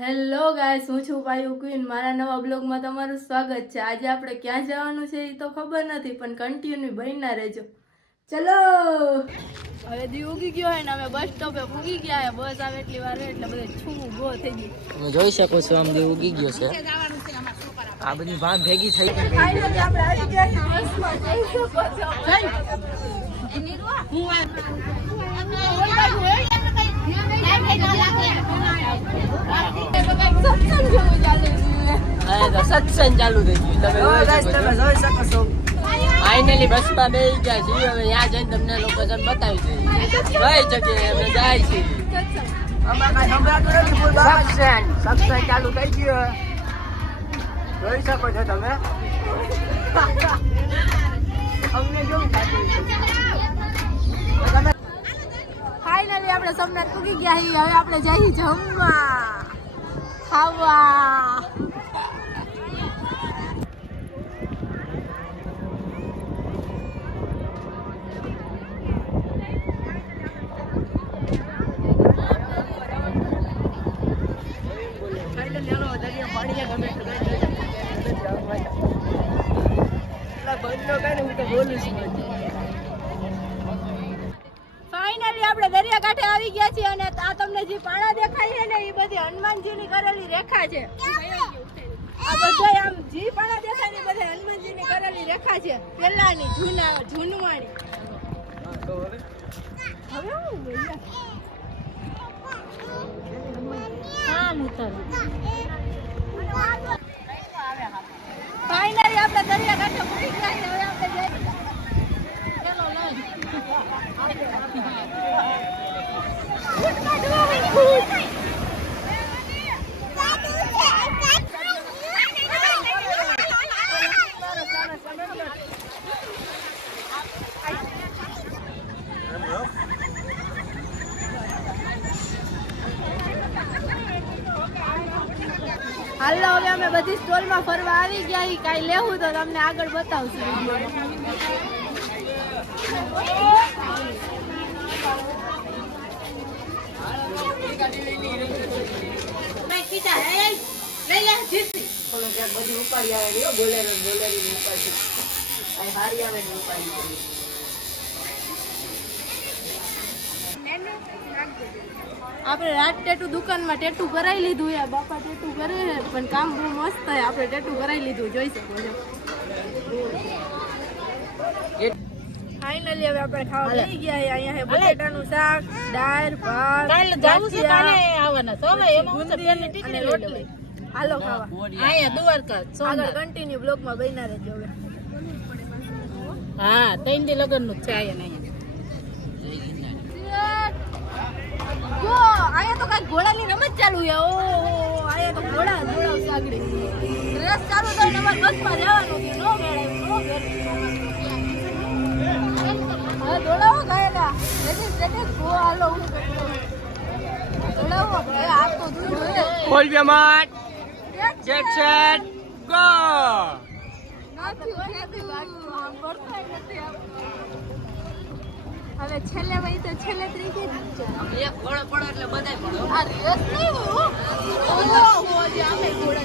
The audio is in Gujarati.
હેલો ગાઈસ, હું છું પાયુ ક્વીન. મારા નવા બ્લોગમાં તમારું સ્વાગત છે. આજે આપણે ક્યાં જવાનું છે એ તો ખબર નથી, પણ કન્ટિન્યુ બન્યા રહેજો. ચલો, હવે દી ઉગી ગયો હે ને અમે બસ સ્ટોપે ઉગી ગયા હે. બસ આવે એટલી વાર એટલે બધે છું ગો થઈ ગઈ. તમે જોઈ શકો છો આમ દી ઉગી ગયો છે. આ બધી ભાગ ભેગી થઈ ગઈ. ફાઇનલી આપણે આવી ગયા છીએ બસમાં. જઈ શકો છો. સત્સંગ ચાલુ થઈ ગયું. તમે જોઈ શકો છો. ફાઇનલી બસમાં બેસી ગયા છીએ. હવે ત્યાં જઈને તમને લોકેશન બતાવી દઈએ. કઈ જગ્યાએ અમે જાય છે. સત્સંગ ચાલુ થઈ ગયો. જોઈ શકો છો તમે. અમને કેવું થતું ફાઇનલી આપણે સોમનાથ ઉગી ગયા છીએ. હવે આપણે જઈએ જમવા ખાવા. ફાઇનલી આપણે દરિયાકાંઠે આવી ગયા છીએ અને આ તમને જે પાણા દેખાય છે ને એ બધી હનુમાનજીની કરેલી રેખા છે. આ બધા આમ જે પાણા દેખાય ને બધા હનુમાનજીની કરેલી રેખા છે, પેલાની જૂનવાણી. હવે હું બોલ્યા ફાઇનલી આપણે દરિયાકાંઠે પહોંચી ગયા છીએ. હવે આપણે જઈએ. હાલો, હવે અમે બધી સ્ટોલમાં ફરવા આવી ગયા. કાંઈ લેવું તો તમને આગળ બતાવશું આપણે રાત ટેટુ દુકાનમાં ટેટુ કરાવી લીધું. યાર બાપા ટેટુ કરે છે પણ કામ બહુ મસ્ત છે. આપણે ટેટુ કરાવી લીધું, જોઈ શકો છો. ફાઇનલી હવે આપણે ખાવા બેસી ગયા. અહીંયા છે બટેટાનું શાક, દાળ, ભાત, રોટલી. હાલો ખાવા. આગળ કન્ટિન્યુ બ્લોગમાં બન્યા રહેજો. હવે હા, 3 દી લગનનું છે અહીંયા. જો અહીંયા તો કઈ ઘોડાની રમત ચાલુ છે. ઓ અહીંયા તો ઘોડા દોડાવશે આગળ. રેસ ચાલુ થાય ને અમારે બસમાં જવાનું છે. નો મેળાય. હવે દોડાવો ગાયલા. ગો હાલો. દોડાવો. આ તો દૂર છે. બોલ બેમાટ. Check check go. હવે છેલ્લે વહી તો છેલ્લે ત્રીજી એક ઘોડો પડો એટલે બધાય પડો. આ રેસ નહીં હોય. ઓ હો જે આમે ઘોડા